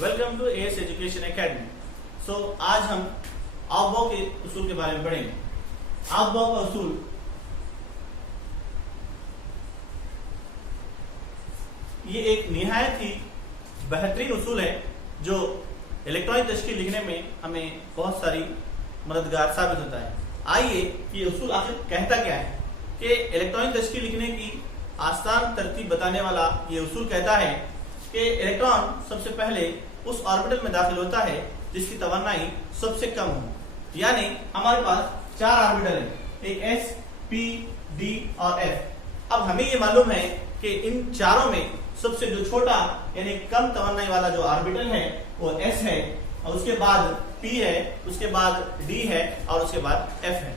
Welcome to AS education academy. So आज हम आवबाव के उसूल के बारे में पढ़ेंगे। आवबाव का उसूल ये एक निहायत ही बेहतरीन उसूल है जो इलेक्ट्रॉनिक तश्कील लिखने में हमें बहुत सारी मददगार साबित होता है। आइए ये उसूल आखिर कहता क्या है कि इलेक्ट्रॉनिक तश्कील लिखने की आसान तरतीब बताने वाला ये उसूल कहता है कि इलेक्ट्रॉन सबसे पहले उस ऑर्बिटल में दाखिल होता है जिसकी तवन्नाई सबसे कम हो। यानी हमारे पास चार ऑर्बिटल हैं, एक एस, पी, डी और एफ। अब हमें ये मालूम है कि इन चारों में सबसे जो छोटा यानी कम तवन्नाई वाला जो ऑर्बिटल है वो एस है, और उसके बाद पी है, उसके बाद डी है और उसके बाद एफ है।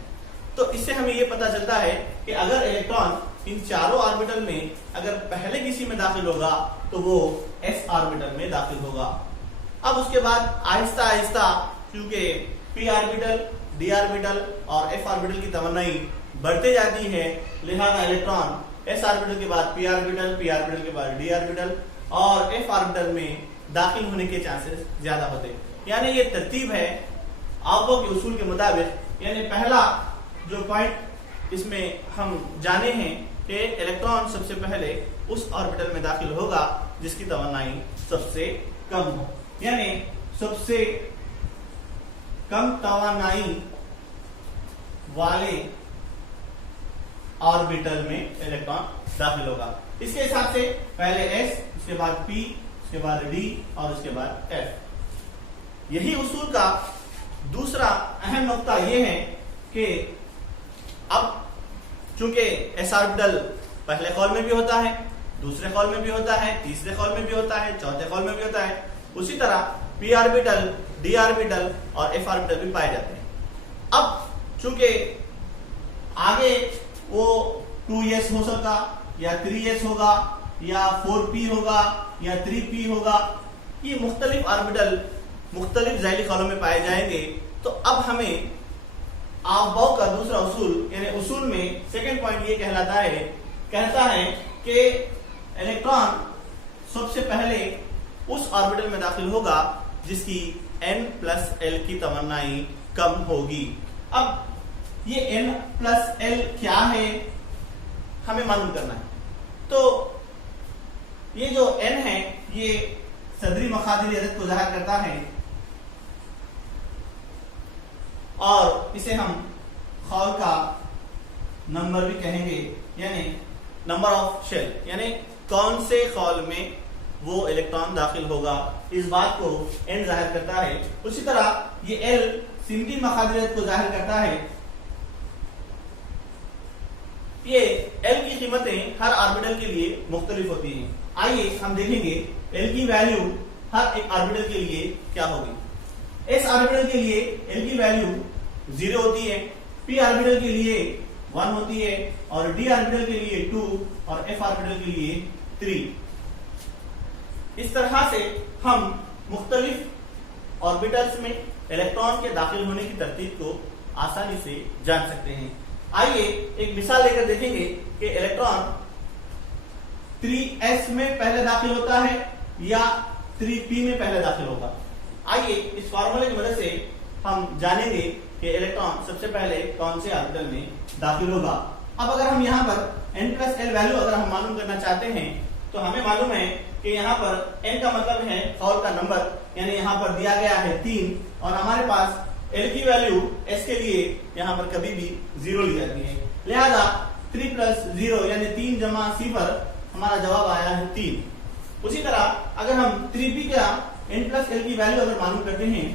तो इससे हमें ये पता चलता है कि अगर इलेक्ट्रॉन इन चारों ऑर्बिटल में अगर पहले किसी में दाखिल होगा तो वो एस ऑर्बिटल में दाखिल होगा। अब उसके बाद आहिस्ता आहिस्ता क्योंकि पी ऑर्बिटल, डी ऑर्बिटल और एफ ऑर्बिटल की तवन्नाई बढ़ते जाती है, लिहाजा इलेक्ट्रॉन एस ऑर्बिटल के बाद पी ऑर्बिटल, पी ऑर्बिटल के बाद डी ऑर्बिटल और एफ ऑर्बिटल में दाखिल होने के चांसेस ज्यादा होते हैं। यानी ये तरतीब है आवबाव के उसूल के मुताबिक। यानी पहला जो पॉइंट इसमें हम जाने हैं कि इलेक्ट्रॉन सबसे पहले उस ऑर्बिटल में दाखिल होगा जिसकी तवन्नाई सबसे कम हो। यानी सबसे कम तवन्नाई वाले ऑर्बिटल में इलेक्ट्रॉन दाखिल होगा। इसके हिसाब से पहले एस, उसके बाद पी, उसके बाद डी और उसके बाद एफ। यही उसूल का दूसरा अहम नुकता यह है कि अब चूंकि एस ऑर्बिटल पहले कॉल में भी होता है, दूसरे कॉल में भी होता है, तीसरे कॉल में भी होता है, चौथे कॉल में भी होता है, उसी तरह पी ऑर्बिटल, डी ऑर्बिटल और एफ ऑर्बिटल भी पाए जाते हैं। अब चूंकि आगे वो 2s हो सकता या 3s होगा या 4p होगा या 3p होगा, ये मुख्तलिफ ऑर्बिटल मुख्तलिफ ज़ैली कॉलों में पाए जाएंगे। तो अब हमें आवबाव का दूसरा उसूल यानी उसूल में सेकंड पॉइंट ये कहता है कि इलेक्ट्रॉन सबसे पहले उस ऑर्बिटल में दाखिल होगा जिसकी n+l की तवन्नाई कम होगी। अब ये n+l क्या है हमें मालूम करना है। तो ये जो n है ये सदरी मखादिरी अदद को जाहिर करता है और इसे हम खौल का नंबर भी कहेंगे, यानी नंबर ऑफ शेल, यानी कौन से खौल में वो इलेक्ट्रॉन दाखिल होगा, इस बात को n जाहिर करता है। उसी तरह ये l सिमटी मखादिरियत को जाहिर करता है। ये l की कीमतें हर ऑर्बिटल के लिए मुख्तलिफ होती हैं। आइए हम देखेंगे l की वैल्यू हर एक ऑर्बिटल के लिए क्या होगी। s ऑर्बिटल के लिए l की वैल्यू 0 होती है, p ऑर्बिटल के लिए 1 होती है और d ऑर्बिटल के लिए 2 और f ऑर्बिटल के लिए 3। इस तरह से हम मुख्तलिफ ऑर्बिटल्स में इलेक्ट्रॉन के दाखिल होने की तरतीब को आसानी से जान सकते हैं। आइए एक मिसाल लेकर देखेंगे कि इलेक्ट्रॉन 3s में पहले दाखिल होता है या 3p में पहले दाखिल होगा। आइए इस फार्मूले की मदद से हम जानेंगे कि इलेक्ट्रॉन सबसे पहले कौन से ऑर्बिटल में दाखिल होगा। अब अगर हम यहाँ पर n+l वैल्यू अगर हम मालूम करना चाहते हैं तो हमें मालूम है कि यहाँ पर n का मतलब है खौल का नंबर, यानी यहाँ पर दिया गया है 3 और हमारे पास l की वैल्यू s के लिए यहाँ पर कभी भी 0 ली जाती है, लिहाजा 3 + 0 यानी 3 जमा 0 हमारा जवाब आया है 3। उसी तरह अगर हम 3p का n+l की वैल्यू अगर मालूम करते हैं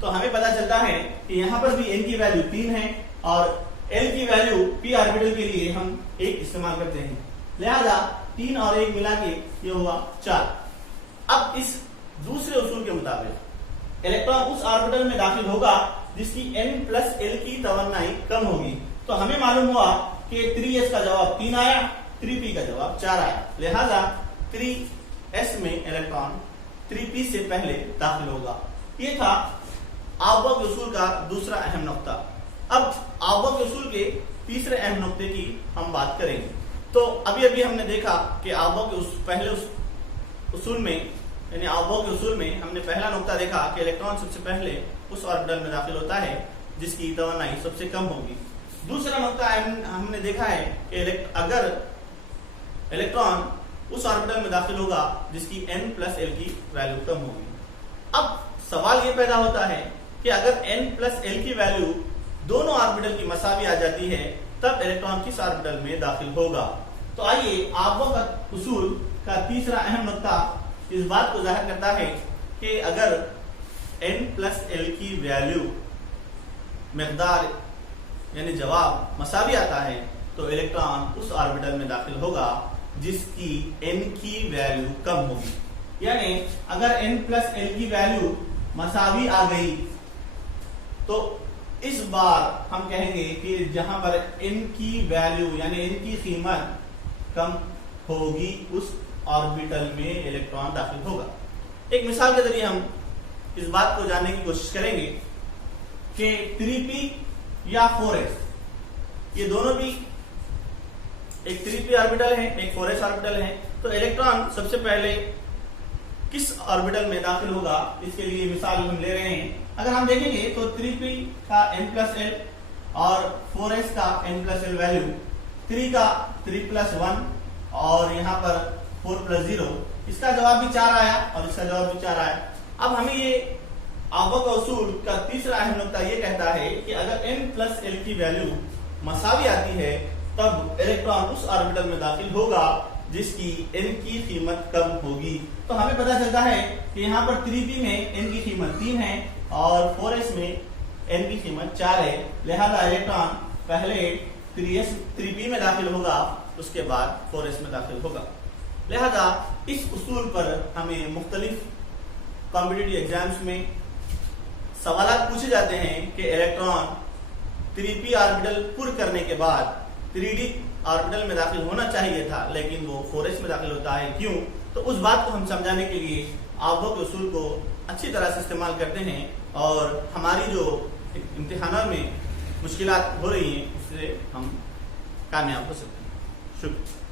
तो हमें पता चलता है कि यहाँ पर भी n की वैल्यू 3 है और l की वैल्यू p ऑर्बिटल के लिए हम 1 इस्तेमाल करते हैं, लिहाजा 3 और 1 मिला के ये हुआ 4। अब इस दूसरे उसूल के मुताबिक इलेक्ट्रॉन उस ऑर्बिटल में दाखिल होगा जिसकी n+l की तवन्नाई कम होगी। तो हमें मालूम हुआ कि 3s का जवाब 3 आया, 3p का जवाब 4 आया, लिहाजा 3s में इलेक्ट्रॉन 3p से पहले दाखिल होगा। ये था आवबाव के उसूल का दूसरा अहम नुकता। अब आवबाव के उसूल के तीसरे अहम नुकते की हम बात करेंगे। तो अभी हमने देखा कि आवबाव के पहले उस उसूल में यानी आवो के उसूल में हमने पहला नुकता देखा कि इलेक्ट्रॉन सबसे पहले उस ऑर्बिटल में दाखिल होता है जिसकी तवन्नाई सबसे कम होगी। दूसरा नुकता हमने देखा है कि अगर इलेक्ट्रॉन उस ऑर्बिटल में दाखिल होगा जिसकी n+l की वैल्यू कम होगी। अब सवाल ये पैदा होता है कि अगर n+l की वैल्यू दोनों ऑर्बिटल की मसावी आ जाती है तब इलेक्ट्रॉन किस ऑर्बिटल में दाखिल होगा। तो आइए आवो का उसूल का तीसरा अहम नुकता इस बात को जाहिर करता है कि अगर n+l की वैल्यू मिकदार यानी जवाब मसावी आता है तो इलेक्ट्रॉन उस ऑर्बिटल में दाखिल होगा जिसकी n की वैल्यू कम होगी। यानी अगर n+l की वैल्यू मसावी आ गई तो इस बार हम कहेंगे कि जहां पर n की वैल्यू यानी n की कीमत कम होगी उस ऑर्बिटल में इलेक्ट्रॉन दाखिल होगा। एक मिसाल के जरिए हम इस बात को जानने की कोशिश करेंगे कि 3p या 4s ये दोनों भी एक 3p ऑर्बिटल है, एक 4s ऑर्बिटल है। तो इलेक्ट्रॉन सबसे पहले किस ऑर्बिटल में दाखिल होगा इसके लिए मिसाल हम ले रहे हैं। अगर हम देखेंगे तो 3p का n+l और 4s का n+l वैल्यू 3 का 3+1 और यहाँ पर 4+0 इसका जवाब भी 4 आया और इसका जवाब भी 4 आया। अब हमें ये आवो का उसूल का तीसरा अहम नुकता ये कहता है कि अगर n+l की वैल्यू मसावी आती है तब इलेक्ट्रॉन उस ऑर्बिटल में दाखिल होगा जिसकी n की कीमत कम होगी। तो हमें पता चलता है कि यहाँ पर 3p में n की कीमत 3 है और 4s में n की कीमत 4 है। लिहाजा इलेक्ट्रॉन पहले 3p में दाखिल होगा उसके बाद 4s में दाखिल होगा। लिहाजा इस उसूल पर हमें मुख्तलिफ कॉम्पिटिटिव एग्जाम्स में सवाल पूछे जाते हैं कि इलेक्ट्रॉन 3p ऑर्बिटल पूर्ण करने के बाद 3d ऑर्बिटल में दाखिल होना चाहिए था लेकिन वो 4s में दाखिल होता है, क्यों? तो उस बात को हम समझाने के लिए आवो के उसूल को अच्छी तरह से इस्तेमाल करते हैं और हमारी जो इम्तिहानों में मुश्किलात हो रही हैं उससे हम कामयाब हो सकते हैं। शुक्रिया।